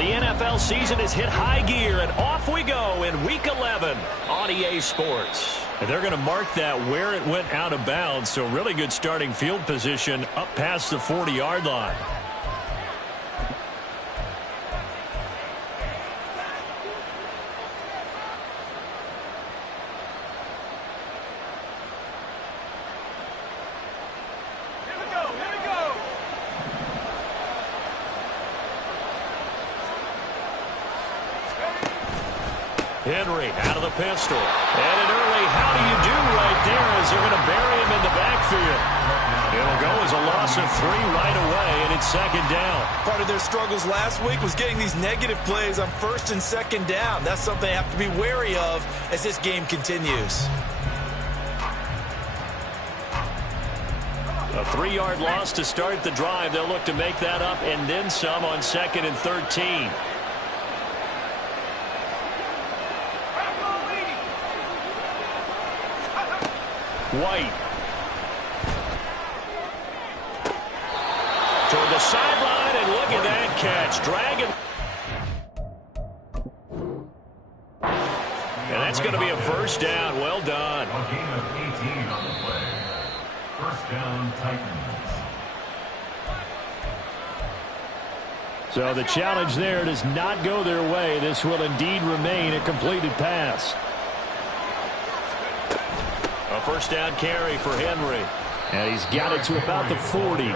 The NFL season has hit high gear, and off we go in Week 11 on EA Sports. And they're going to mark that where it went out of bounds, so really good starting field position up past the 40-yard line. Henry out of the pistol. And an early how do you do right there as they're going to bury him in the backfield. It'll go as a loss of 3 right away, and it's second down. Part of their struggles last week was getting these negative plays on first and second down. That's something they have to be wary of as this game continues. A 3-yard loss to start the drive. They'll look to make that up and then some on 2nd and 13. White. Toward the sideline, and look at that catch. Dragging. And that's going to be a first down. Well done. A gain of 18 on the play. First down, Titans. So the challenge there does not go their way. This will indeed remain a completed pass. A first down carry for Henry. And he's got it to about the 40.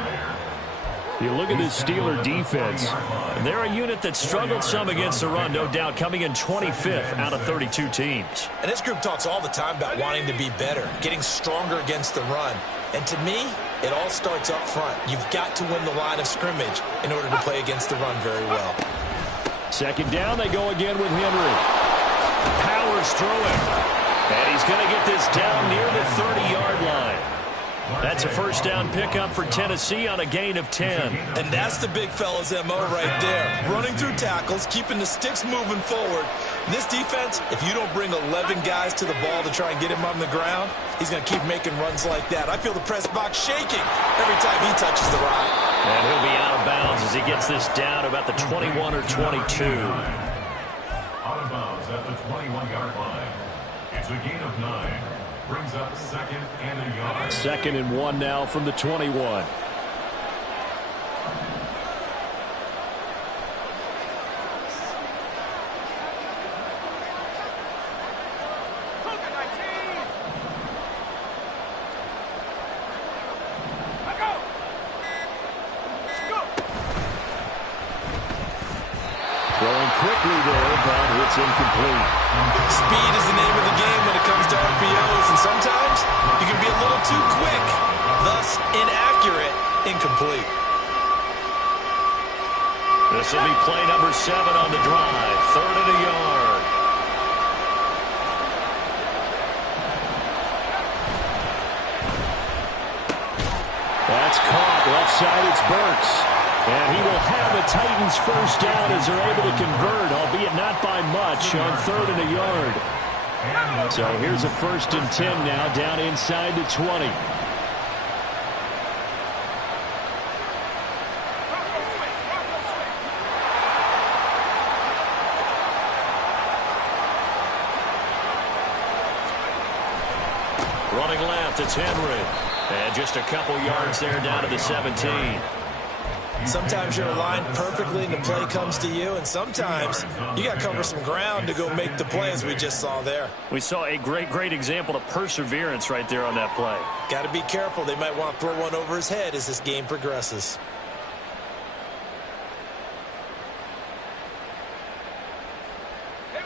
You look at this Steeler defense. They're a unit that struggled some against the run, no doubt, coming in 25th out of 32 teams. And this group talks all the time about wanting to be better, getting stronger against the run. And to me, it all starts up front. You've got to win the line of scrimmage in order to play against the run very well. Second down, they go again with Henry. Powers throwing. And he's going to get this down near the 30-yard line. That's a first down pickup for Tennessee on a gain of 10. And that's the big fella's MO right there. Running through tackles, keeping the sticks moving forward. This defense, if you don't bring 11 guys to the ball to try and get him on the ground, he's going to keep making runs like that. I feel the press box shaking every time he touches the rock. And he'll be out of bounds as he gets this down about the 21 or 22. Out of bounds at the 21-yard line. It's a gain of 9. Brings up 2nd and a yard. 2nd and 1 now from the 21. Throwing quickly there, but it's incomplete. Speed is the name of the game when it comes to RPOs, and sometimes you can be a little too quick, thus inaccurate, incomplete. This will be play number 7 on the drive, 3rd and a yard. That's caught, left side, it's Burks. And he will have the Titans first down as they're able to convert, albeit not by much, on 3rd and a yard. So here's a 1st and 10 now, down inside the 20. Running left, it's Henry. And just a couple yards there down to the 17. Sometimes you're aligned perfectly and the play comes to you, and sometimes you got to cover some ground to go make the play, as we just saw there. We saw a great example of perseverance right there on that play. Got to be careful. They might want to throw one over his head as this game progresses.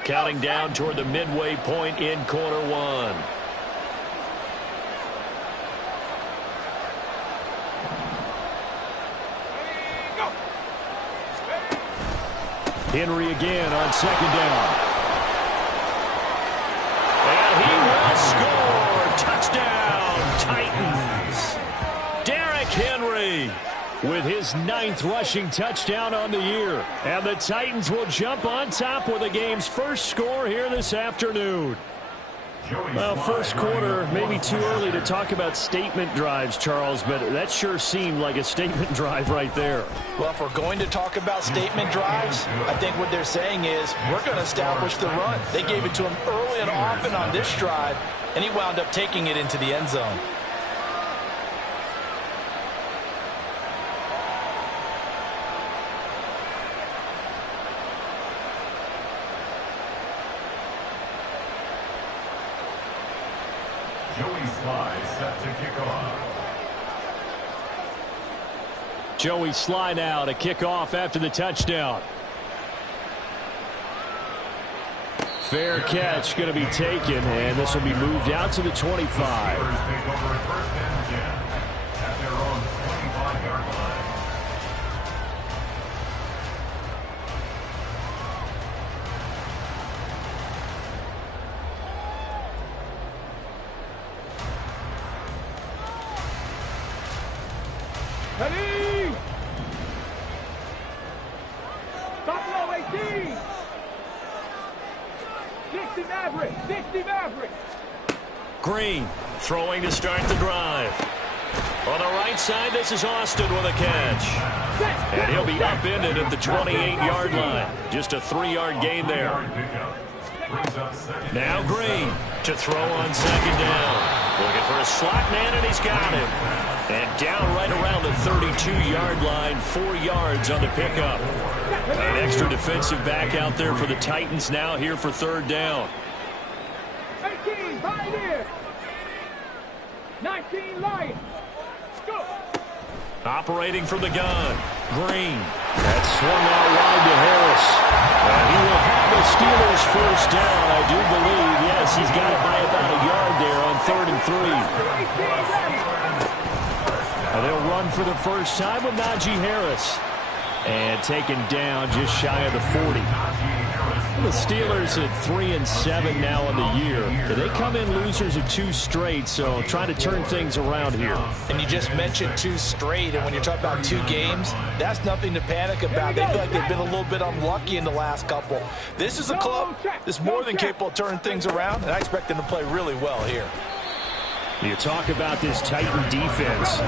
Counting down toward the midway point in quarter 1. Henry again on 2nd down. And he will score. Touchdown, Titans. Derrick Henry with his 9th rushing touchdown on the year. And the Titans will jump on top with the game's first score here this afternoon. Well, first quarter, maybe too early to talk about statement drives, Charles, but that sure seemed like a statement drive right there. Well, if we're going to talk about statement drives, I think what they're saying is we're going to establish the run. They gave it to him early and often on this drive, and he wound up taking it into the end zone. Joey Sly now to kick off after the touchdown. Fair catch going to be taken, and this will be moved out to the 25. Green throwing to start the drive. On the right side, this is Austin with a catch. And he'll be upended at the 28-yard line. Just a 3-yard gain there. Now Green to throw on second down. Looking for a slot man, and he's got him. And down right around the 32-yard line, 4 yards on the pickup. An extra defensive back out there for the Titans now here for third down. 18, Pioneer. 19, Lions. Go. Operating from the gun, Green. That's swung out wide to Harris. And he will have the Steelers first down, I do believe. Yes, he's got it by about a yard there on 3rd and 3. And they'll run for the first time with Najee Harris. And taken down just shy of the 40. The Steelers at 3-7 now on the year. They come in losers of 2 straight, so trying to turn things around here. And you just mentioned 2 straight, and when you're talking about 2 games, that's nothing to panic about. They feel like they've been a little bit unlucky in the last couple. This is a club that's more than capable of turning things around, and I expect them to play really well here. You talk about this Titan defense.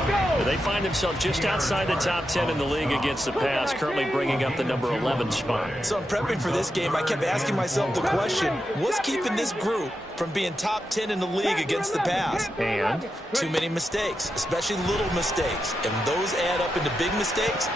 They find themselves just outside the top 10 in the league against the pass, currently bringing up the number 11 spot. So I'm prepping for this game. I kept asking myself the question, what's keeping this group from being top 10 in the league against the pass? And? Too many mistakes, especially little mistakes. And those add up into big mistakes.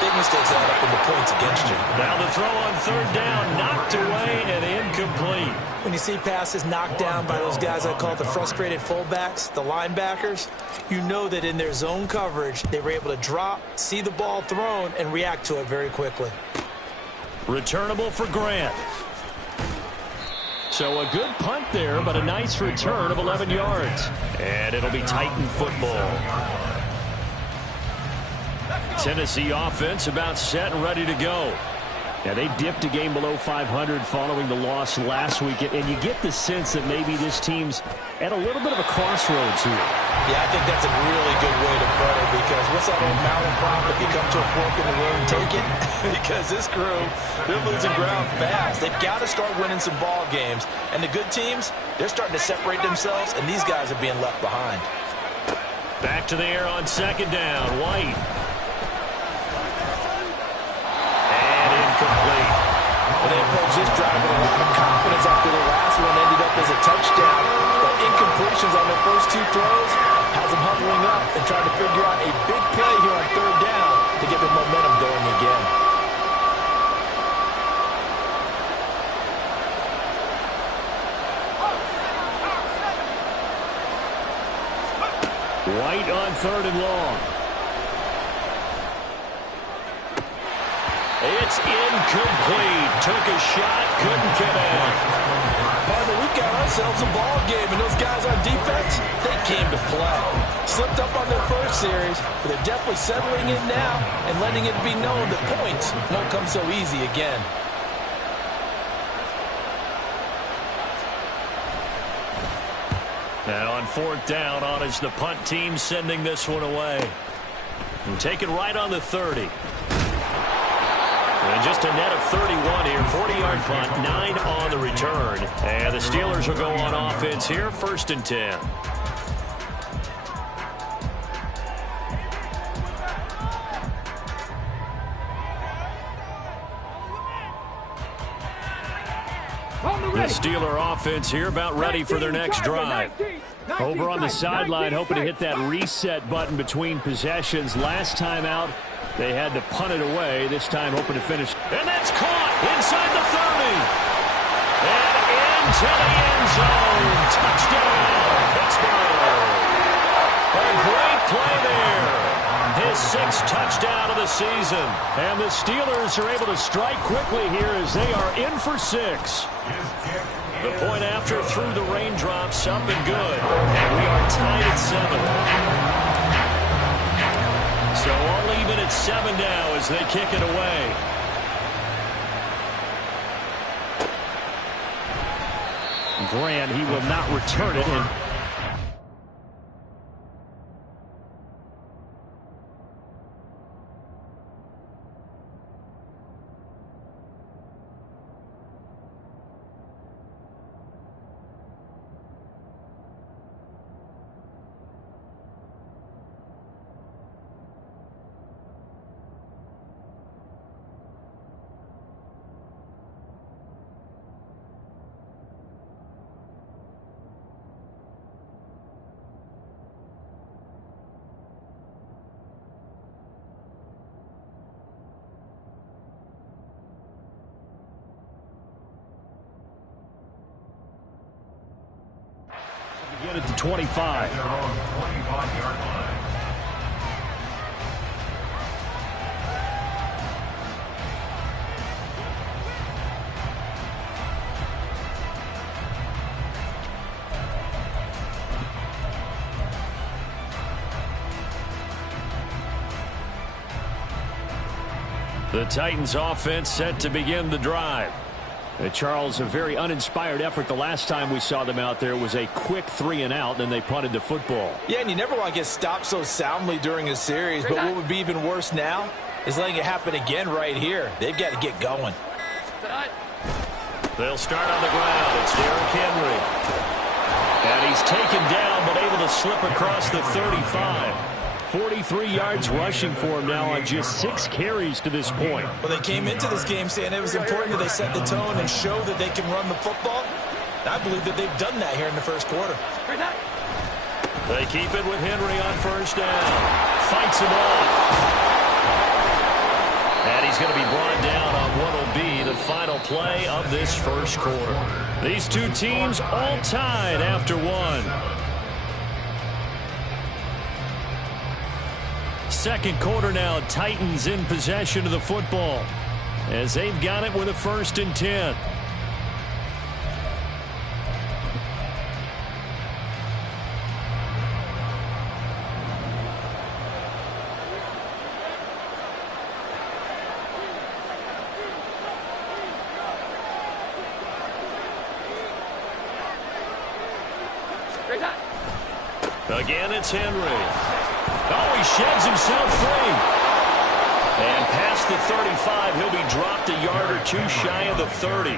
Big mistakes add up into points against you. Now the throw on third down, knocked away and incomplete. When you see passes knocked down by those guys I call the frustrated fullbacks, the linebackers, you know that in their zone coverage, they were able to drop, see the ball thrown, and react to it very quickly. Returnable for Grant. So a good punt there, but a nice return of 11 yards. And it'll be Titan football. Tennessee offense about set and ready to go. Now, they dipped a game below 500 following the loss last week, and you get the sense that maybe this team's at a little bit of a crossroads here. Yeah, I think that's a really good way to put it, because what's that old mountain prophet? You come to a fork in the road, take it. Because this crew, they're losing ground fast. They've got to start winning some ball games. And the good teams, they're starting to separate themselves, and these guys are being left behind. Back to the air on second down. White. Complete. And they approach this drive with a lot of confidence after the last one ended up as a touchdown. But incompletions on their first 2 throws has them huddling up and trying to figure out a big play here on third down to get their momentum going again. White on third and long. It's incomplete. Took a shot, couldn't get in. Partner, we've got ourselves a ball game, and those guys on defense, they came to play. Slipped up on their first series, but they're definitely settling in now and letting it be known that points won't come so easy again. Now on fourth down, on is the punt team sending this one away. And taken right on the 30. And just a net of 31 here. 40-yard punt, 9 on the return. And the Steelers will go on offense here, 1st and 10. The Steeler offense here about ready for their next drive. Over on the sideline, hoping to hit that reset button between possessions. Last time out, they had to punt it away. This time, hoping to finish. And that's caught inside the 30. And into the end zone. Touchdown, Pittsburgh. A great play there. His 6th touchdown of the season. And the Steelers are able to strike quickly here as they are in for 6. The point after through the raindrops, up and good. And we are tied at 7. So all even at 7 now as they kick it away. Grant, he will not return it. And get it to 25. They're on 25-yard line. The Titans offense set to begin the drive. Charles, a very uninspired effort. The last time we saw them out there was a quick 3 and out, and they punted the football. Yeah, and you never want to get stopped so soundly during a series, but what would be even worse now is letting it happen again right here. They've got to get going. They'll start on the ground. It's Derrick Henry. And he's taken down, but able to slip across the 35. 43 yards rushing for him now on just 6 carries to this point. Well, they came into this game saying it was important that they set the tone and show that they can run the football. I believe that they've done that here in the first quarter. They keep it with Henry on 1st down. Fights him off. And he's going to be brought down on what will be the final play of this first quarter. These two teams all tied after 1. Second quarter now, Titans in possession of the football as they've got it with a 1st and 10. Again, it's Henry. Oh, he sheds himself free. And past the 35, he'll be dropped a yard or 2 shy of the 30.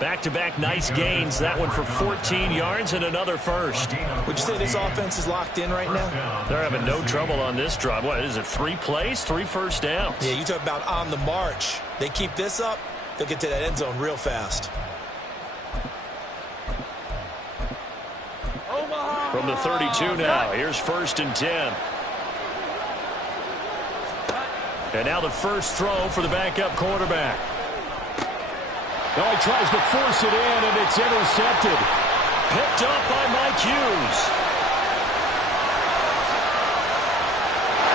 Back-to-back nice gains. That one for 14 yards and another first. Would you say this offense is locked in right now? They're having no trouble on this drive. What is it, 3 plays, 3 first downs? Yeah, you talk about on the march. They keep this up, they'll get to that end zone real fast. From the 32 now, here's 1st and 10. And now the first throw for the backup quarterback. Oh, he tries to force it in, and it's intercepted. Picked up by Mike Hughes.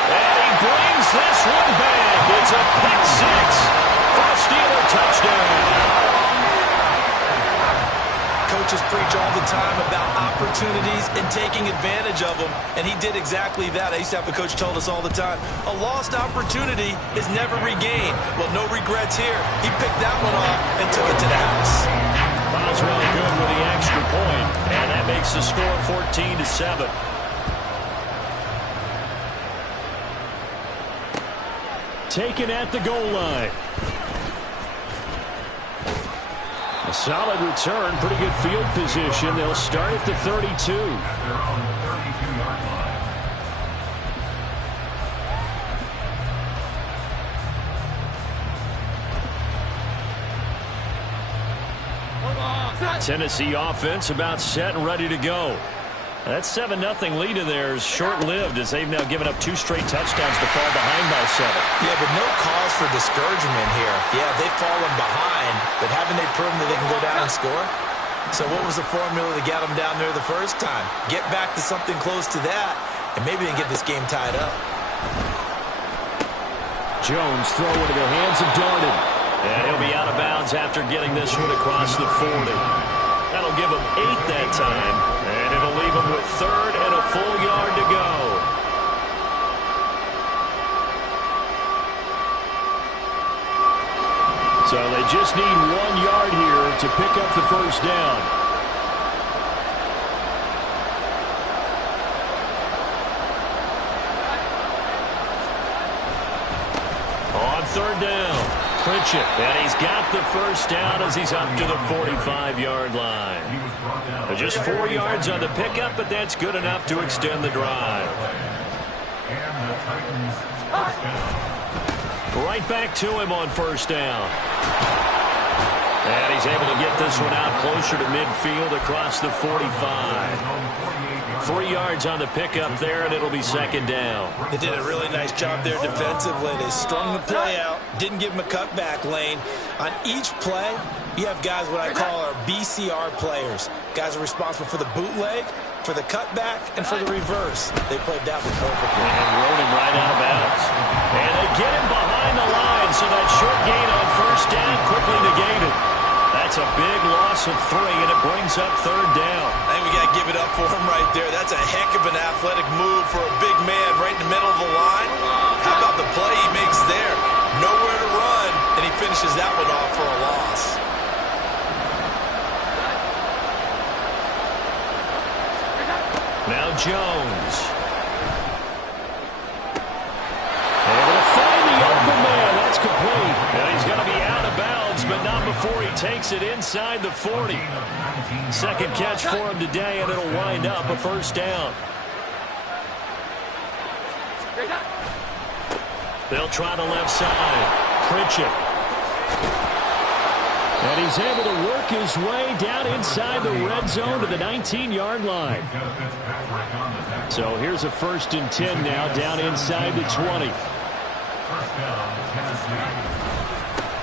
And he brings this one back. It's a pick 6 for a Steeler touchdown. Coaches preach all the time about opportunities and taking advantage of them, and he did exactly that. I used to have a coach who told us all the time, a lost opportunity is never regained. Well, no regrets here. He picked that one off and took it to the house. Miles really good with the extra point, and that makes the score 14-7. Taken at the goal line. solid return, pretty good field position. They'll start at the 32. At their own 32-yard line. Tennessee offense about set and ready to go. That 7-0 lead of theirs short-lived as they've now given up 2 straight touchdowns to fall behind by 7. Yeah, but no cause for discouragement here. Yeah, they've fallen behind, but haven't they proven that they can go down and score? So what was the formula to get them down there the first time? Get back to something close to that, and maybe they can get this game tied up. Jones throw into the hands of Darden. And he'll be out of bounds after getting this one across the 40. That'll give him 8 that time, and it'll leave him with 3rd and a full yard to go. So they just need 1 yard here to pick up the first down. On 3rd down. Pritchett, and he's got the first down as he's up to the 45-yard line. Just 4 yards on the pickup, but that's good enough to extend the drive. And the Titans first down. Right back to him on first down. And he's able to get this one out closer to midfield across the 45. 3 yards on the pickup there, and it'll be 2nd down. They did a really nice job there defensively. They strung the play out, didn't give him a cutback lane. On each play, you have guys what I call our BCR players. Guys are responsible for the bootleg, for the cutback, and for the reverse. They played that one perfectly. And rode him right out of bounds. And they get him behind the line, so that short gain on first down quickly negated. That's a big loss of 3, and it brings up 3rd down. I think we got to give it up for him right there. That's a heck of an athletic move for a big man right in the middle of the line. How about the play he makes there? Nowhere to run, and he finishes that one off for a loss. Now Jones. Able to find the open man. That's complete. And he's going to be out of bounds, but not before he takes it inside the 40. 2nd catch for him today, and it'll wind up a first down. They'll try the left side. Pritchett. And he's able to work his way down inside the red zone to the 19-yard line. So here's a 1st and 10 now, down inside the 20.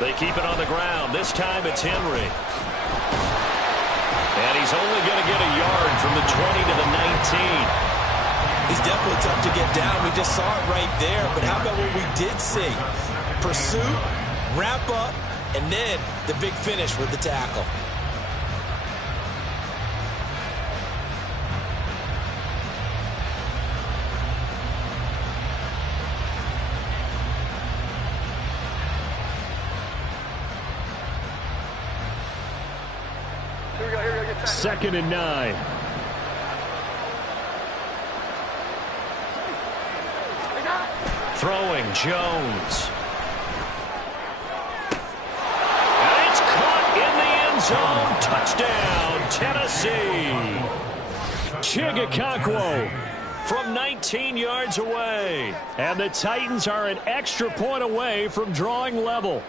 They keep it on the ground. This time it's Henry. And he's only going to get a yard from the 20 to the 19. He's definitely tough to get down. We just saw it right there. But how about what we did see? Pursuit, wrap up, and then the big finish with the tackle. Second and 9. Throwing Jones. And it's caught in the end zone. Touchdown, Tennessee. Chigakakwo from 19 yards away. And the Titans are an extra point away from drawing level.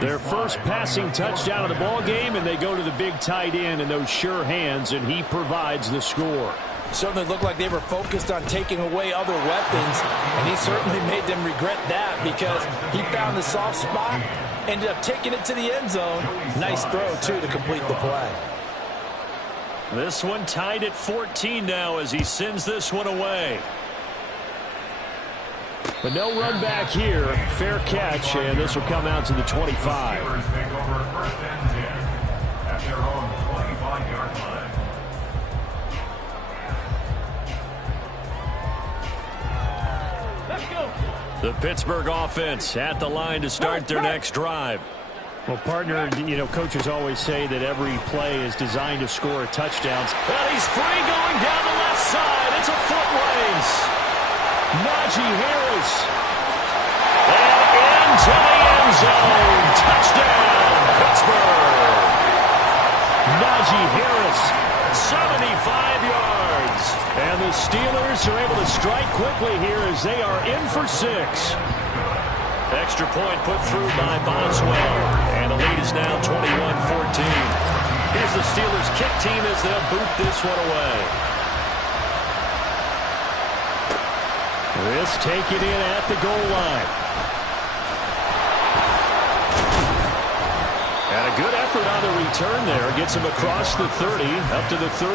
Their first passing touchdown of the ball game, and they go to the big tight end in those sure hands, and he provides the score. Certainly looked like they were focused on taking away other weapons, and he certainly made them regret that because he found the soft spot, ended up taking it to the end zone. Nice throw, too, to complete the play. This one tied at 14 now as he sends this one away. But no run back here. Fair catch, and this will come out to the 25. Steelers take over 1st and 10 at their own 25-yard line. Let's go. The Pittsburgh offense at the line to start their next drive. Well, partner, you know, coaches always say that every play is designed to score touchdowns. And he's free going down the left side. It's a foot race. Najee Harris. And into the end zone. Touchdown. Pittsburgh. Najee Harris, 75 yards. And the Steelers are able to strike quickly here as they are in for 6. Extra point put through by Boswell. And the lead is now 21-14. Here's the Steelers kick team as they'll boot this one away. This taken in at the goal line. And a good effort on the return there. Gets him across the 30, up to the 33.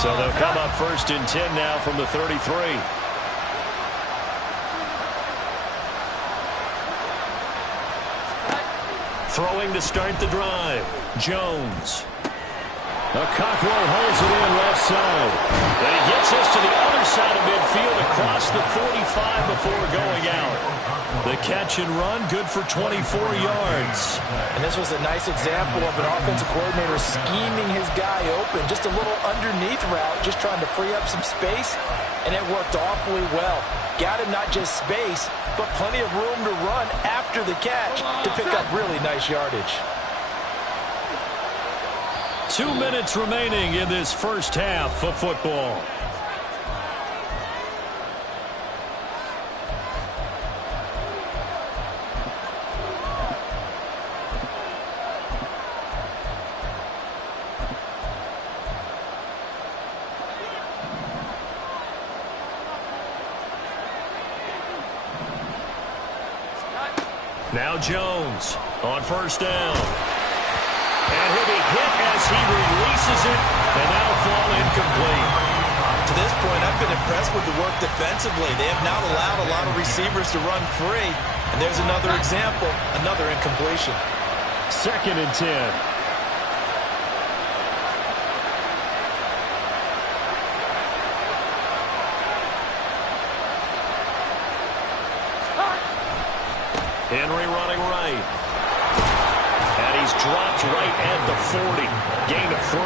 So they'll come up 1st and 10 now from the 33. Throwing to start the drive. Jones. Cockrell holds it in left side. And he gets us to the other side of midfield across the 45 before going out. The catch and run, good for 24 yards. And this was a nice example of an offensive coordinator scheming his guy open. Just a little underneath route, just trying to free up some space, and it worked awfully well. Got him not just space, but plenty of room to run after the catch to pick up really nice yardage. 2 minutes remaining in this first half of football. Now Jones on 1st down. And he'll be hit as he releases it, and that'll fall incomplete. To this point, I've been impressed with the work defensively. They have not allowed a lot of receivers to run free. And there's another example, another incompletion. 2nd and 10. Henry running right. And he's dropped right at the 40. Gain of 3.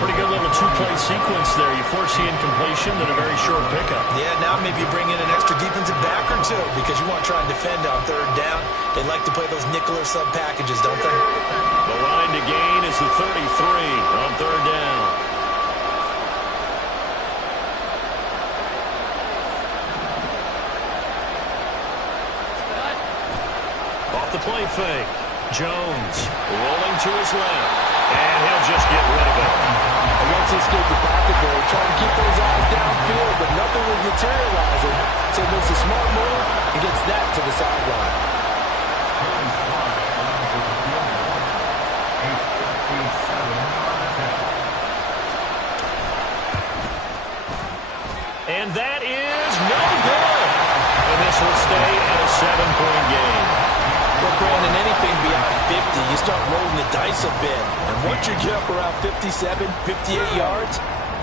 Pretty good little two-play sequence there. You force the incompletion, then a very short pickup. Yeah, now maybe you bring in an extra defensive back or two because you want to try and defend on 3rd down. They like to play those nickel or sub packages, don't they? The line to gain is the 33 on 3rd down. Off the play fake. Jones rolling to his left. And he'll just get rid of it. And once he escaped the pocket there, trying to keep those eyes downfield, but nothing was materializing. So he makes a smart move and gets that to the sideline. And that is no good. And this will stay at a 7-point game. Well, Brandon, anything beyond 50, you start rolling the dice a bit. And once you get up around 57, 58 yards,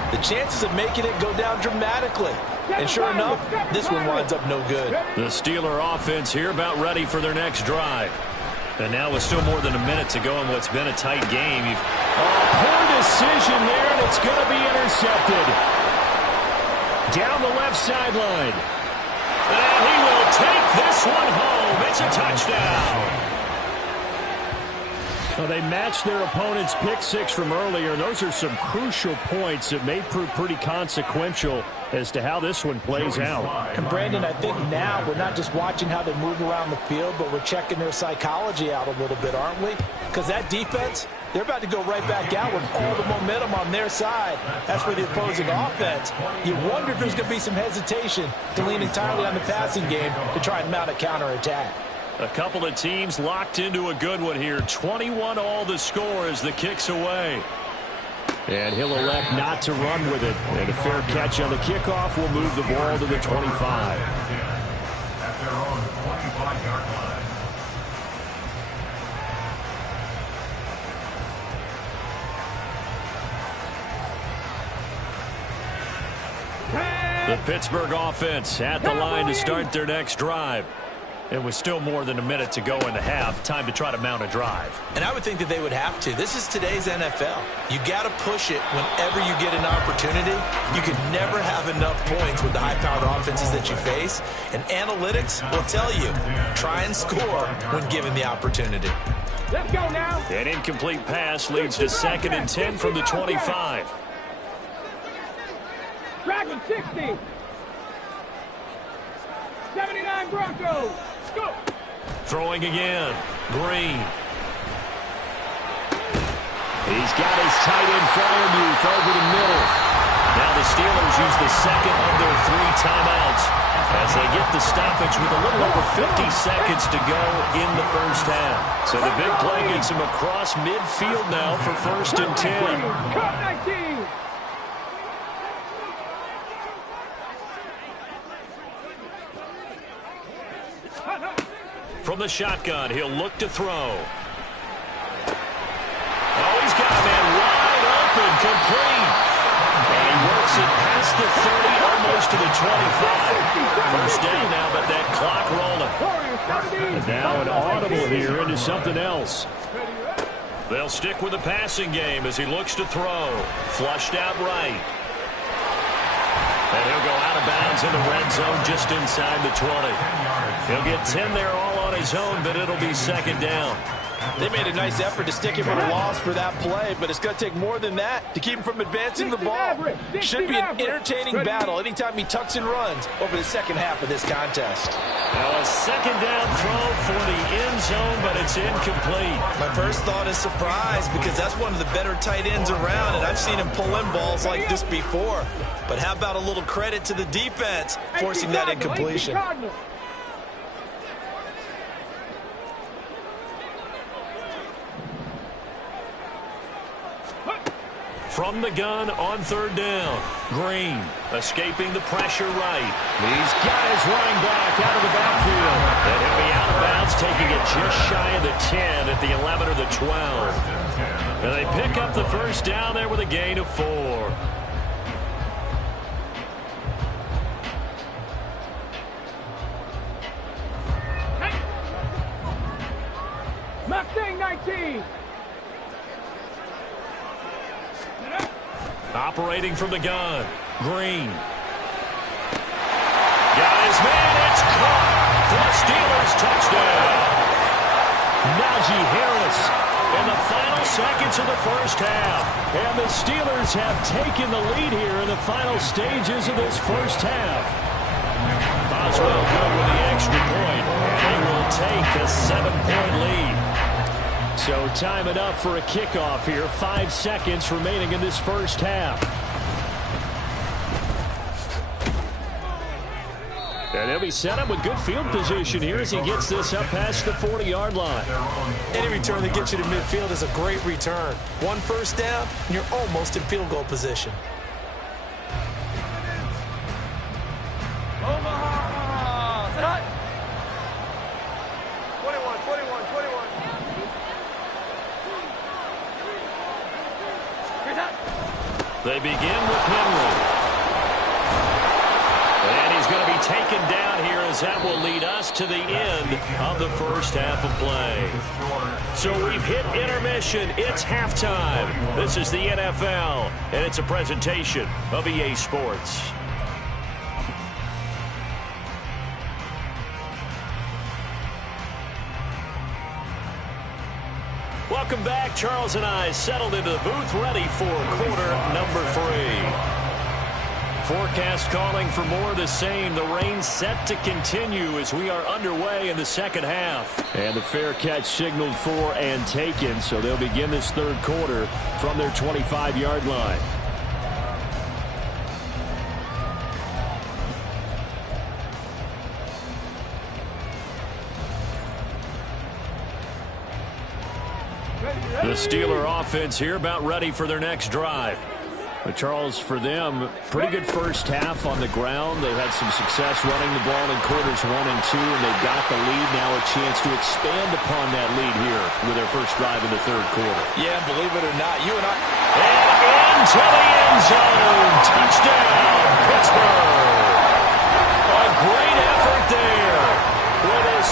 the chances of making it go down dramatically. And sure enough, this one winds up no good. The Steeler offense here about ready for their next drive. And now with still more than a minute to go in what's been a tight game. Poor decision there, and it's going to be intercepted. Down the left sideline. And he will take this one home. It's a touchdown. Well, they matched their opponent's pick six from earlier. Those are some crucial points that may prove pretty consequential as to how this one plays out. And, Brandon, I think now we're not just watching how they move around the field, but we're checking their psychology out a little bit, aren't we? Because that defense, they're about to go right back out with all the momentum on their side. As for the opposing offense, you wonder if there's going to be some hesitation to lean entirely on the passing game to try and mount a counterattack. A couple of teams locked into a good one here. 21 all the score as the kick's away. And he'll elect not to run with it. And a fair catch on the kickoff will move the ball to the 25. At their own 25-yard line. The Pittsburgh offense at the line to start their next drive. And with still more than a minute to go in the half, time to try to mount a drive. And I would think that they would have to. This is today's NFL. You got to push it whenever you get an opportunity. You can never have enough points with the high-powered offenses that you face. And analytics will tell you, try and score when given the opportunity. Let's go now. An incomplete pass leads to 2nd and 10 from the 25. Dragon 60. 79 Broncos. Go. Throwing again. Green. He's got his tight end Fryermuth over the middle. Now the Steelers use the second of their 3 timeouts as they get the stoppage with a little over 50 seconds to go in the first half. So the big play gets him across midfield now for 1st and 10. Cut 19. From the shotgun, he'll look to throw. Oh, he's got a man wide open, complete. And he works it past the 30, almost to the 25. First down now, but that clock rolling. And now an audible here into something else. They'll stick with the passing game as he looks to throw. Flushed out right. And he'll go out of bounds in the red zone just inside the 20. He'll get 10 there all on his own, but it'll be 2nd down. They made a nice effort to stick him at a loss for that play, but it's going to take more than that to keep him from advancing the ball. Should be an entertaining battle anytime he tucks and runs over the second half of this contest. Now a 2nd down throw for the end zone, but it's incomplete. My first thought is surprise because that's one of the better tight ends around, and I've seen him pull in balls like this before. But how about a little credit to the defense forcing that incompletion? From the gun on 3rd down. Green escaping the pressure right. He's got his running back out of the backfield. And he'll be out of bounds, taking it just shy of the 10 at the 11 or the 12. And they pick up the first down there with a gain of 4. Mustang 19. Operating from the gun. Green. Got his man. It's caught for the Steelers. Touchdown. Najee Harris in the final seconds of the first half. And the Steelers have taken the lead here in the final stages of this first half. Boswell good with the extra point. And they will take a 7-point lead. So time enough for a kickoff here. 5 seconds remaining in this first half. And he'll be set up with good field position here as he gets this up past the 40-yard line. Any return that gets you to midfield is a great return. 1 first down, and you're almost in field goal position. They begin with Henry. And he's going to be taken down here as that will lead us to the end of the first half of play. So we've hit intermission. It's halftime. This is the NFL, and it's a presentation of EA Sports. Welcome back. Charles and I settled into the booth ready for quarter number 3. Forecast calling for more of the same. The rain set to continue as we are underway in the second half. And the fair catch signaled for and taken, so they'll begin this third quarter from their 25-yard line. The Steeler offense here about ready for their next drive. But Charles, for them, pretty good first half on the ground. They had some success running the ball in quarters 1 and 2, and they've got the lead now, a chance to expand upon that lead here with their first drive in the third quarter. Yeah, believe it or not, you and I... And into the end zone. Touchdown, Pittsburgh. A great effort there with his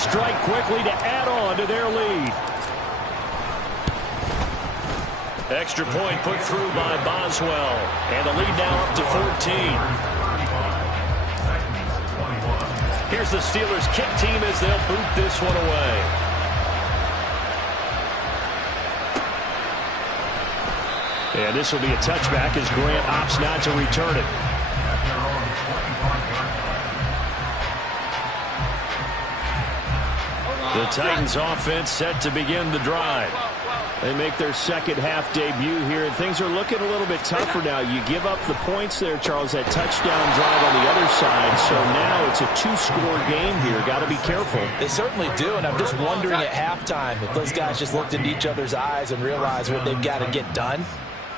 strike quickly to add on to their lead. Extra point put through by Boswell. And the lead now up to 14. Here's the Steelers kick team as they'll boot this one away. And this will be a touchback as Grant opts not to return it. The Titans offense set to begin the drive. They make their second half debut here, and things are looking a little bit tougher now. You give up the points there, Charles, that touchdown drive on the other side, so now it's a two-score game here. Got to be careful. They certainly do, and I'm just wondering at halftime if those guys just looked into each other's eyes and realized what they've got to get done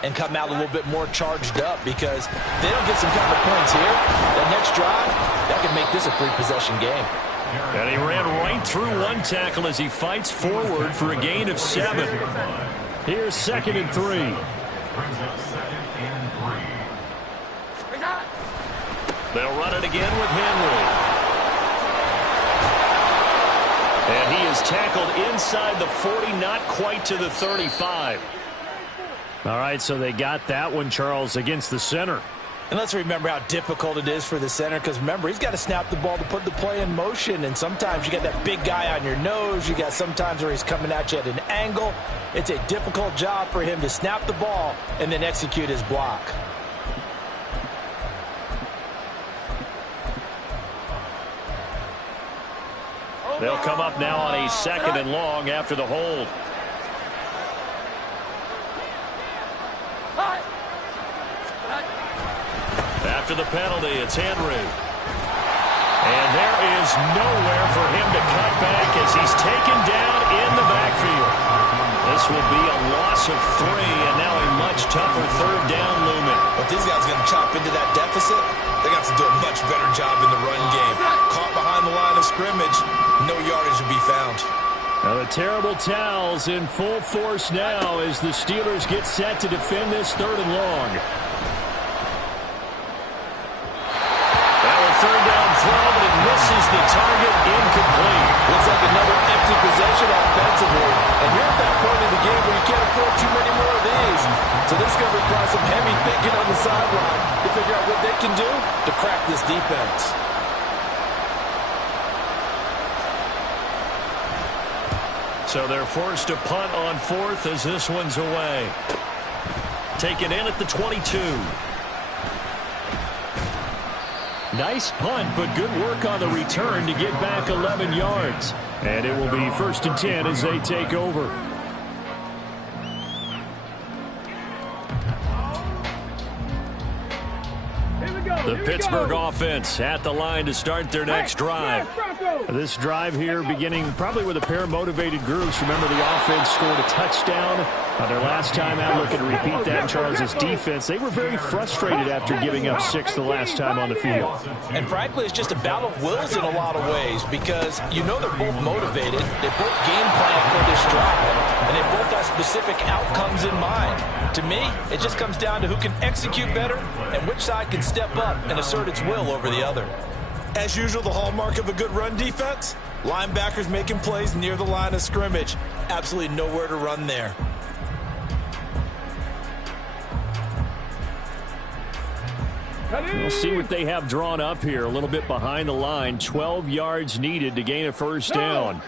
and come out a little bit more charged up, because if they don't get some kind of points here, that next drive, that could make this a three-possession game. And he ran right through one tackle as he fights forward for a gain of 7. Here's 2nd and 3. Brings up 2nd and 3. They'll run it again with Henry. And he is tackled inside the 40, not quite to the 35. All right, so they got that one, Charles, against the center. And let's remember how difficult it is for the center, because remember, he's got to snap the ball to put the play in motion, and sometimes you got that big guy on your nose. You got sometimes where he's coming at you at an angle. It's a difficult job for him to snap the ball and then execute his block. They'll come up now on a 2nd and long after the hold. After the penalty, it's Henry. And there is nowhere for him to cut back as he's taken down in the backfield. This will be a loss of 3, and now a much tougher 3rd down looming. But these guys are going to chop into that deficit. They're going to have to do a much better job in the run game. Caught behind the line of scrimmage, no yardage to be found. Now the terrible towels in full force now as the Steelers get set to defend this 3rd and long. Third down throw, but it misses the target, incomplete. Looks like another empty possession offensively. And you're at that point in the game where you can't afford too many more of these. So this is going to require some heavy thinking on the sideline to figure out what they can do to crack this defense. So they're forced to punt on 4th as this one's away. Taken in at the 22. Nice punt, but good work on the return to get back 11 yards. And it will be 1st and 10 as they take over. The Pittsburgh offense at the line to start their next drive. This drive here beginning probably with a pair of motivated groups. Remember, the offense scored a touchdown their last time out. Looking to repeat that in Charles's defense. They were very frustrated after giving up 6 the last time on the field. And frankly, it's just a battle of wills in a lot of ways, because you know they're both motivated. They both game plan for this drive, and they both have specific outcomes in mind. To me, it just comes down to who can execute better and which side can step up and assert its will over the other. As usual, the hallmark of a good run defense, linebackers making plays near the line of scrimmage. Absolutely nowhere to run there. We'll see what they have drawn up here. A little bit behind the line. 12 yards needed to gain a 1st down.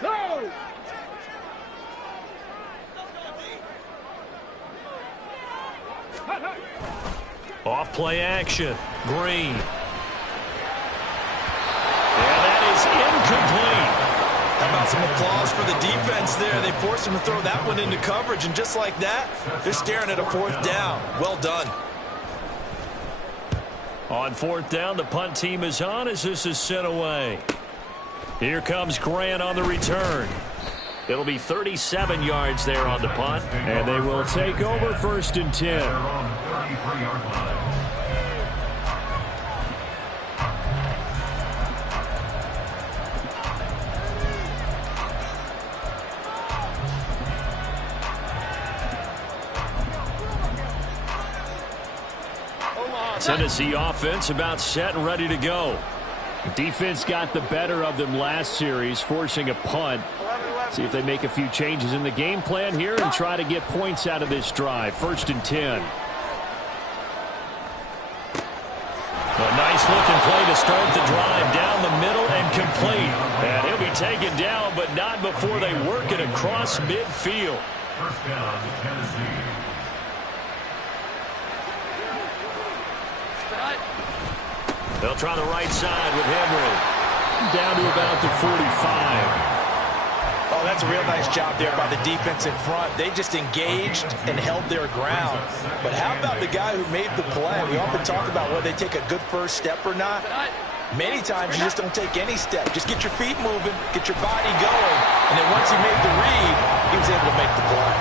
Off play action. Green. And that is incomplete. How about some applause for the defense there? They forced him to throw that one into coverage, and just like that, they're staring at a 4th down. Well done. On 4th down, the punt team is on as this is sent away. Here comes Grant on the return. It'll be 37 yards there on the punt, and they will take over 1st and 10. Tennessee offense about set and ready to go. Defense got the better of them last series, forcing a punt. See if they make a few changes in the game plan here and try to get points out of this drive. 1st and 10. A nice-looking play to start the drive down the middle and complete. And he'll be taken down, but not before they work it across midfield. First down to Tennessee. They'll try the right side with Henry. Down to about the 45. Oh, that's a real nice job there by the defense in front. They just engaged and held their ground. But how about the guy who made the play? We often talk about whether they take a good first step or not. Many times you just don't take any step. Just get your feet moving, get your body going, and then once he made the read, he was able to make the play.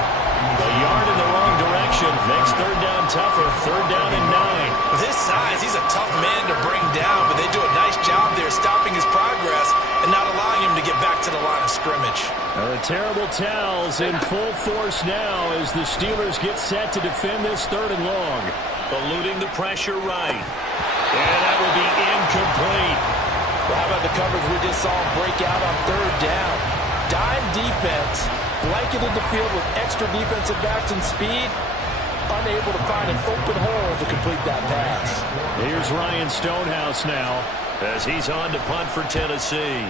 A yard in the wrong direction makes 3rd down tougher. 3rd down and 9. With his size, he's a tough man to bring down, but they do a nice job there stopping his progress and not allowing him to get back to the line of scrimmage. The terrible towels in full force now as the Steelers get set to defend this 3rd and long. Eluding the pressure right. And that will be incomplete. Well, how about the coverage we just saw him break out on 3rd down? Dime defense, blanketed the field with extra defensive backs and speed, unable to find an open hole to complete that pass. Here's Ryan Stonehouse now as he's on to punt for Tennessee.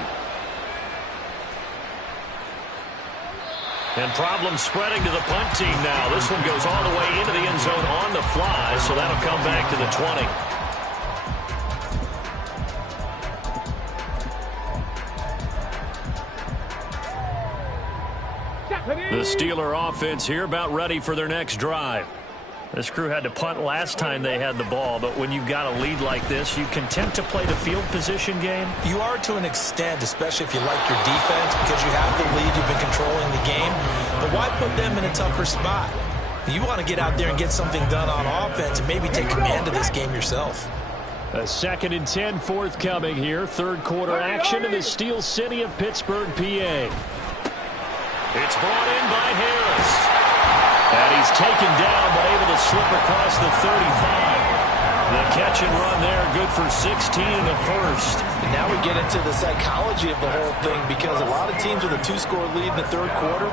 And problems spreading to the punt team now. This one goes all the way into the end zone on the fly, so that'll come back to the 20. The Steeler offense here about ready for their next drive. This crew had to punt last time they had the ball, but when you've got a lead like this, you content to play the field position game? You are to an extent, especially if you like your defense, because you have the lead, you've been controlling the game. But why put them in a tougher spot? You want to get out there and get something done on offense and maybe take command of this game yourself. A 2nd and 10 forthcoming here. 3rd quarter action in the Steel City of Pittsburgh, PA. It's brought in by Harris. And he's taken down, but able to slip across the 35. The catch and run there, good for 16 in the 1st. And now we get into the psychology of the whole thing, because a lot of teams with a 2-score lead in the 3rd quarter,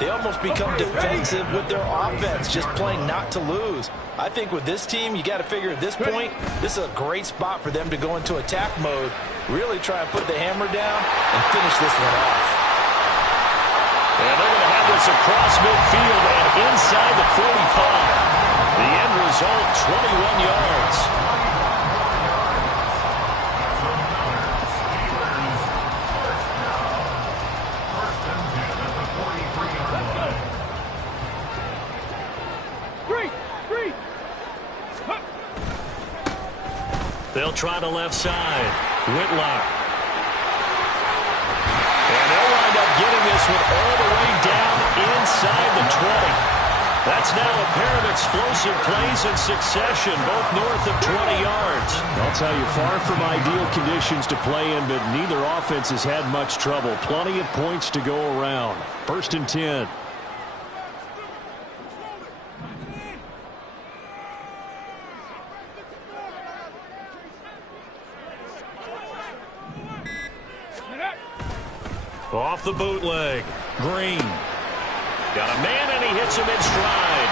they almost become defensive with their offense, just playing not to lose. I think with this team, you got to figure at this point, this is a great spot for them to go into attack mode, really try and put the hammer down and finish this one off. And they're going to have this across midfield and inside the 45. The end result, 21 yards. They'll try the left side. Whitlock. And they'll wind up getting this one all the way down inside the 20. That's now a pair of explosive plays in succession, both north of 20 yards. I'll tell you, far from ideal conditions to play in, but neither offense has had much trouble. Plenty of points to go around. 1st and 10. Off the bootleg. Green. Got a man, and he hits him in stride.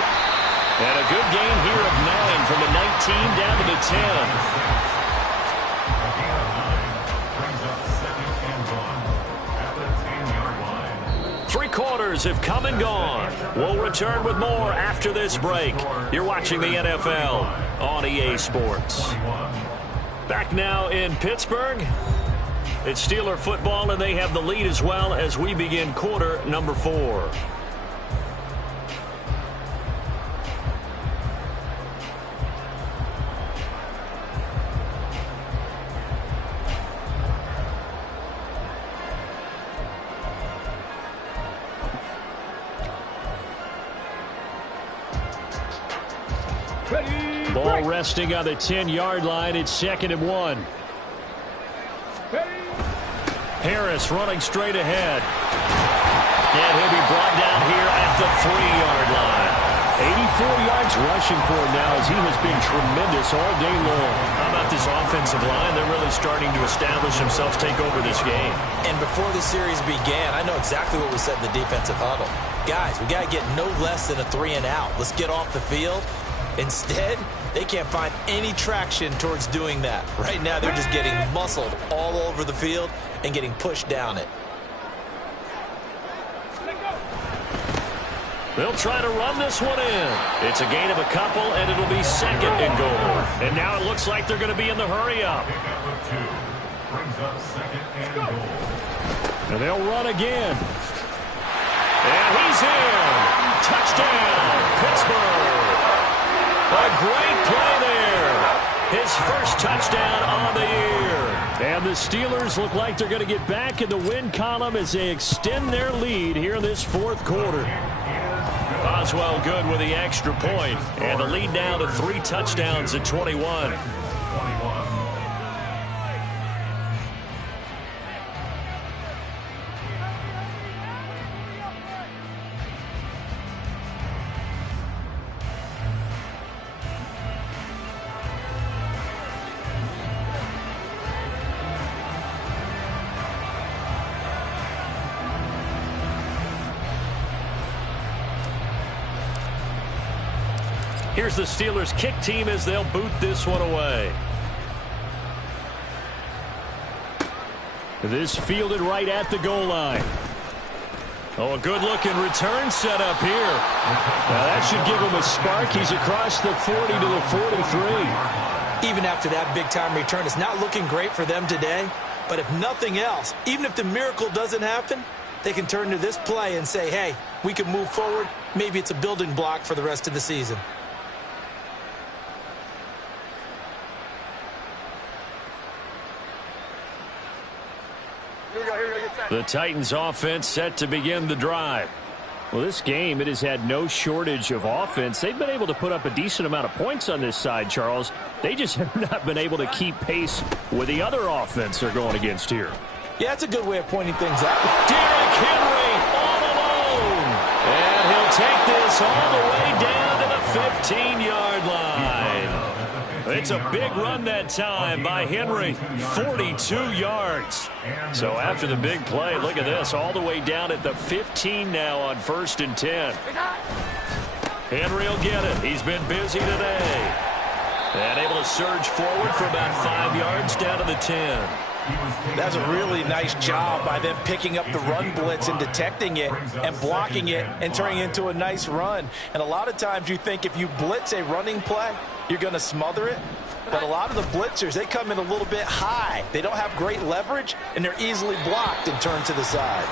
And a good gain here of 9 from the 19 down to the 10. 3 quarters have come and gone. We'll return with more after this break. You're watching the NFL on EA Sports. Back now in Pittsburgh. It's Steeler football, and they have the lead as well as we begin quarter number 4. Ball resting on the 10-yard line. It's 2nd and 1. Harris running straight ahead. And he'll be brought down here at the 3-yard line. yards rushing for him now as he has been tremendous all day long. How about this offensive line? They're really starting to establish themselves, take over this game. And before the series began, I know exactly what we said in the defensive huddle. Guys, we got to get no less than a 3 and out. Let's get off the field. Instead, they can't find any traction towards doing that. Right now, they're just getting muscled all over the field and getting pushed down it. They'll try to run this one in. It's a gain of a couple, and it'll be 2nd and goal. And now it looks like they're going to be in the hurry-up. Pickup of 2. Brings up 2nd and goal. And they'll run again. And he's in. Touchdown, Pittsburgh. A great play there. His first touchdown on the year. And the Steelers look like they're going to get back in the win column as they extend their lead here in this 4th quarter. Boswell good with the extra point. And the lead now to 3 touchdowns at 21. Here's the Steelers kick team as they'll boot this one away. This fielded right at the goal line. Oh, a good-looking return set up here. Now that should give him a spark. He's across the 40 to the 43. Even after that big-time return, it's not looking great for them today. But if nothing else, even if the miracle doesn't happen, they can turn to this play and say, hey, we can move forward. Maybe it's a building block for the rest of the season. The Titans offense set to begin the drive. Well, this game, it has had no shortage of offense. They've been able to put up a decent amount of points on this side, Charles. They just have not been able to keep pace with the other offense they're going against here. Yeah, that's a good way of pointing things out. Derrick Henry all alone. And he'll take this all the way down to the 15-yard line. It's a big run that time by Henry, 42 yards. So after the big play, look at this, all the way down at the 15 now on 1st and 10. Henry will get it. He's been busy today. And able to surge forward for about 5 yards down to the 10. That's a really nice job by them picking up the run blitz and detecting it and blocking it and turning it into a nice run. And a lot of times you think if you blitz a running play, you're going to smother it. But a lot of the blitzers, they come in a little bit high. They don't have great leverage, and they're easily blocked and turned to the side.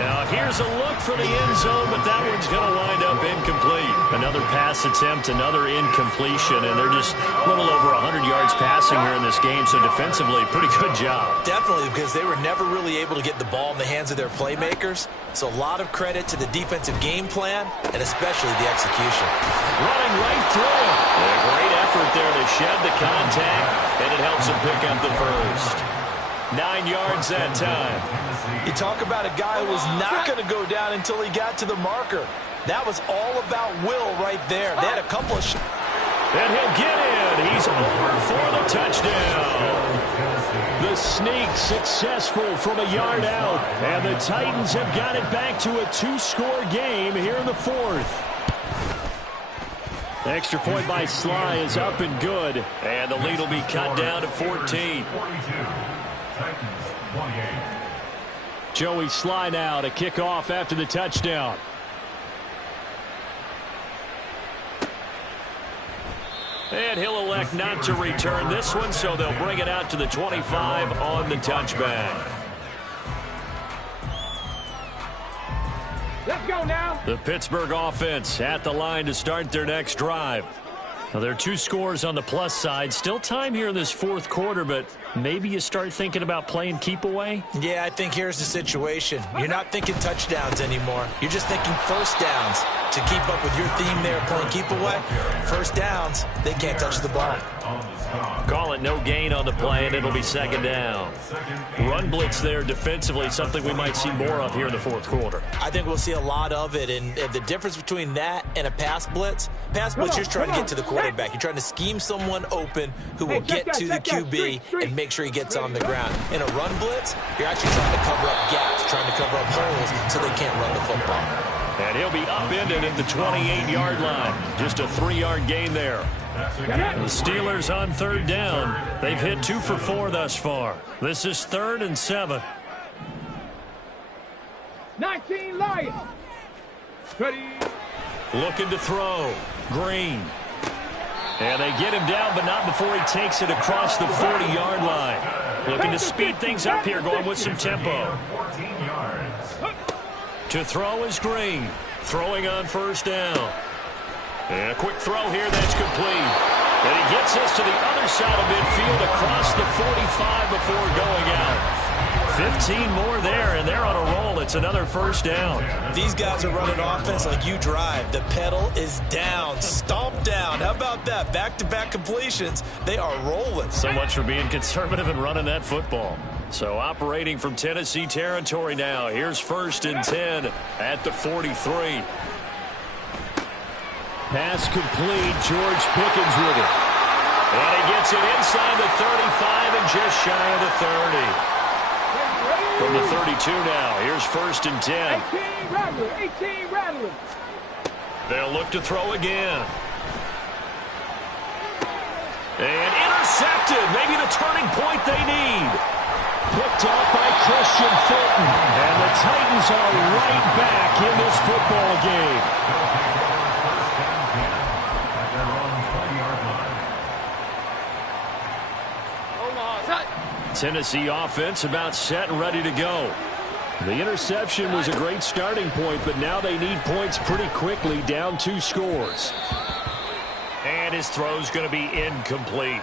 Now, here's a look for the end zone, but that one's going to wind up incomplete. Another pass attempt, another incompletion, and they're just a little over 100 yards passing here in this game, so defensively, pretty good job. Definitely, because they were never really able to get the ball in the hands of their playmakers. So a lot of credit to the defensive game plan, and especially the execution. Running right through it. A great effort there to shed the contact, and it helps him pick up the first. 9 yards that time. You talk about a guy who was not going to go down until he got to the marker. That was all about will right there. They had a couple of shots. And he'll get in. He's over for the touchdown. The sneak successful from a yard out. And the Titans have got it back to a 2-score game here in the 4th. Extra point by Sly is up and good. And the lead will be cut down to 14. Joey Sly now to kick off after the touchdown. And he'll elect not to return this one, so they'll bring it out to the 25 on the touchback. Let's go now. The Pittsburgh offense at the line to start their next drive. Now, there are 2 scores on the plus side. Still time here in this 4th quarter, but maybe you start thinking about playing keep away? Yeah, I think here's the situation. You're not thinking touchdowns anymore. You're just thinking first downs. to keep up with your theme there, playing keep away. First downs, they can't touch the ball. Call it no gain on the play, and it'll be second down. Run blitz there defensively, something we might see more of here in the fourth quarter. I think we'll see a lot of it, and the difference between that and a pass blitz, you're trying to get to the quarterback. You're trying to scheme someone open who will get to the QB and make sure he gets on the ground. In a run blitz, you're actually trying to cover up gaps, trying to cover up holes so they can't run the football. And he'll be upended at the 28-yard line. Just a 3-yard gain there. The Steelers on third down. They've hit 2 for 4 thus far. This is 3rd and 7. 19 Lions. Ready. Looking to throw. Green. And they get him down, but not before he takes it across the 40-yard line. Looking to speed things up here, going with some tempo. 14 yards. To throw is Green. Throwing on first down. And a quick throw here that's complete. And he gets us to the other side of midfield across the 45 before going out. 15 more there, and they're on a roll. It's another first down. These guys are running offense like you drive. The pedal is down, stomped down. How about that? Back-to-back completions. They are rolling. So much for being conservative and running that football. So operating from Tennessee territory now. Here's 1st and 10 at the 43. Pass complete. George Pickens with it. And he gets it inside the 35 and just shy of the 30. From the 32 now, here's 1st and 10. 18 rattling. 18 rattling. They'll look to throw again. And intercepted. Maybe the turning point they need. Picked off by Christian Fulton. And the Titans are right back in this football game. Tennessee offense about set and ready to go. The interception was a great starting point, but now they need points pretty quickly, down 2 scores. And his throw's going to be incomplete.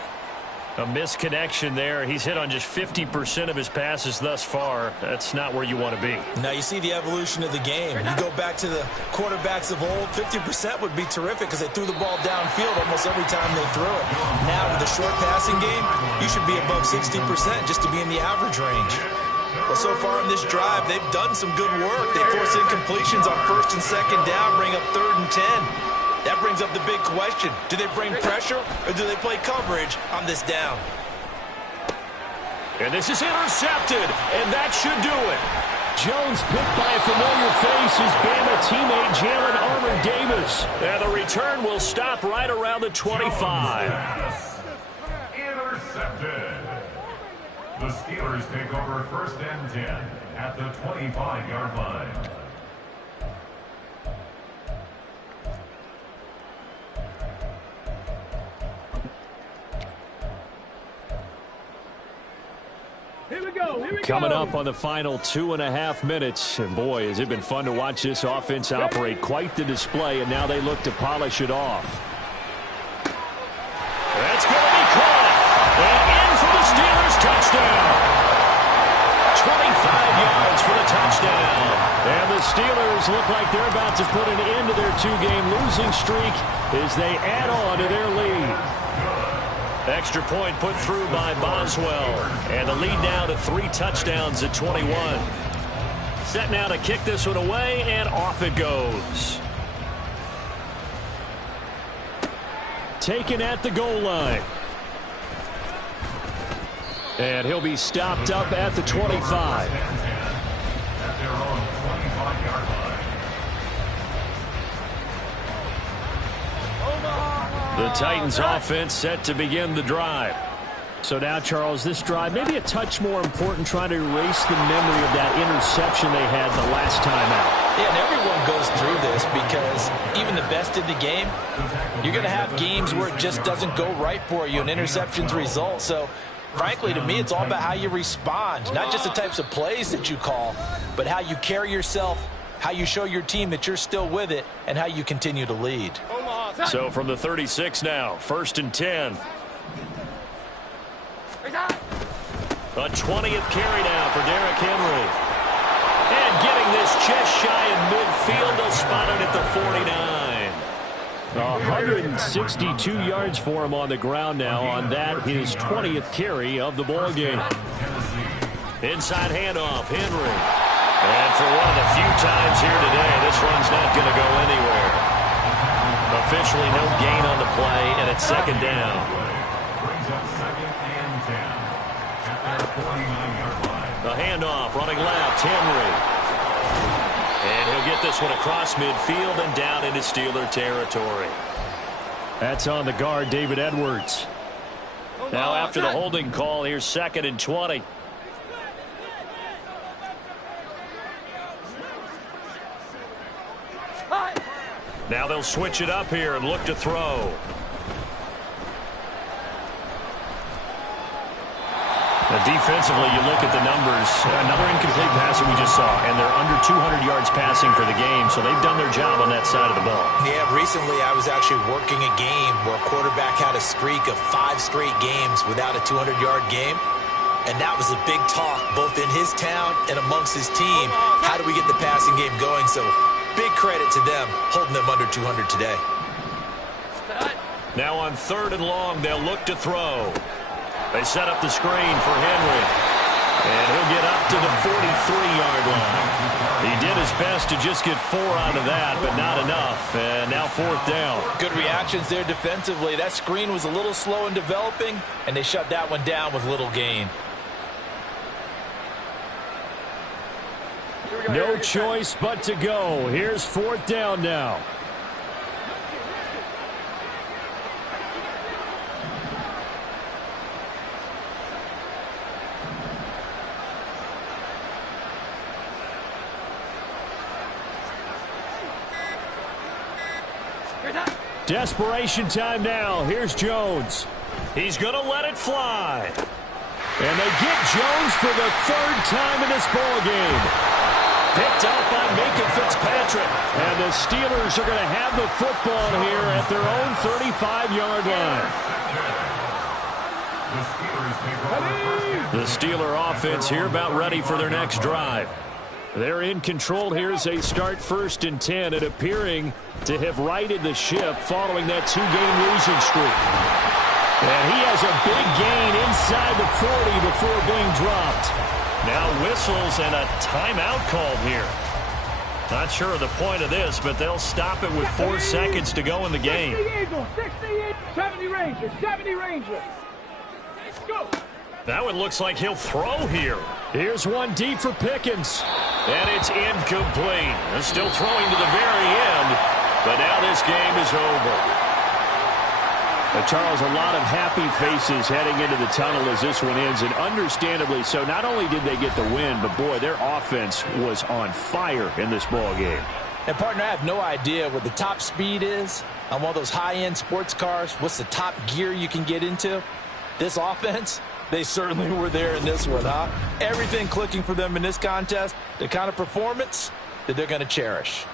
A misconnection there. He's hit on just 50% of his passes thus far. That's not where you want to be. Now you see the evolution of the game. You go back to the quarterbacks of old, 50% would be terrific because they threw the ball downfield almost every time they threw it. Now with the short passing game, you should be above 60% just to be in the average range. Well, so far in this drive, they've done some good work. They force incompletions on 1st and 2nd down, bring up 3rd and 10. That brings up the big question. Do they bring pressure or do they play coverage on this down? And this is intercepted, and that should do it. Jones picked by a familiar face, his Bama teammate Jalen Armour Davis. And the return will stop right around the 25. Intercepted. The Steelers take over 1st and 10 at the 25-yard line. Here we go. Coming up on the final 2.5 minutes. And boy, has it been fun to watch this offense operate. Quite the display, and now they look to polish it off. That's going to be caught. And in for the Steelers touchdown. 25 yards for the touchdown. And the Steelers look like they're about to put an end to their 2-game losing streak as they add on to their lead. Extra point put through by Boswell. And the lead now to 3 touchdowns at 21. Set now to kick this one away, and off it goes. Taken at the goal line. And he'll be stopped up at the 25. At their own 25-yard line. The Titans offense set to begin the drive. So now, Charles, this drive maybe a touch more important, trying to erase the memory of that interception they had the last time out. Yeah, and everyone goes through this because even the best in the game, you're going to have games where it just doesn't go right for you, and interceptions result. So, frankly, to me, it's all about how you respond, not just the types of plays that you call, but how you carry yourself, how you show your team that you're still with it, and how you continue to lead. So from the 36 now, 1st and 10. A 20th carry now for Derrick Henry. And getting this just shy of midfield, they'll spot it at the 49. 162 yards for him on the ground now on that, his 20th carry of the ball game. Inside handoff, Henry. And for one of the few times here today, this run's not going to go anywhere. Officially no gain on the play, and it's second down. Brings up second and 10 at their 49-yard line. The handoff, running left, Henry. And he'll get this one across midfield and down into Steeler territory. That's on the guard, David Edwards. Now after the holding call, here's second and 20. Now they'll switch it up here and look to throw. Now defensively, you look at the numbers. Another incomplete pass that we just saw, and they're under 200 yards passing for the game, so they've done their job on that side of the ball. Yeah, recently I was actually working a game where a quarterback had a streak of 5 straight games without a 200-yard game, and that was a big talk both in his town and amongst his team. How do we get the passing game going? So big credit to them holding them under 200 today. Now on third and long, they'll look to throw. They set up the screen for Henry. And he'll get up to the 43-yard line. He did his best to just get 4 out of that, but not enough. And now fourth down. Good reactions there defensively. That screen was a little slow in developing, and they shut that one down with little gain. No choice but to go. Here's fourth down now. Desperation time now. Here's Jones. He's going to let it fly. And they get Jones for the third time in this ball game. Picked up by Minka Fitzpatrick. And the Steelers are going to have the football here at their own 35-yard line. The Steelers take over The Steeler offense here about ready for their next drive. They're in control here as they start first and 10 and appearing to have righted the ship following that 2-game losing streak. And he has a big gain inside the 40 before being dropped. Now whistles and a timeout called here. Not sure of the point of this, but they'll stop it with 4 seconds to go in the game. 60 Eagles, 60 70 Rangers, 70 Rangers. Let's go. Now it looks like he'll throw here. Here's one deep for Pickens. And it's incomplete. They're still throwing to the very end, but now this game is over. Charles, a lot of happy faces heading into the tunnel as this one ends, and understandably so. Not only did they get the win, but boy, their offense was on fire in this ball game. And partner, I have no idea what the top speed is on one of those high-end sports cars. What's the top gear you can get into? This offense, they certainly were there in this one, huh? Everything clicking for them in this contest, the kind of performance that they're going to cherish.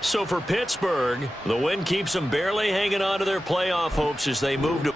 So for Pittsburgh, the win keeps them barely hanging on to their playoff hopes as they move to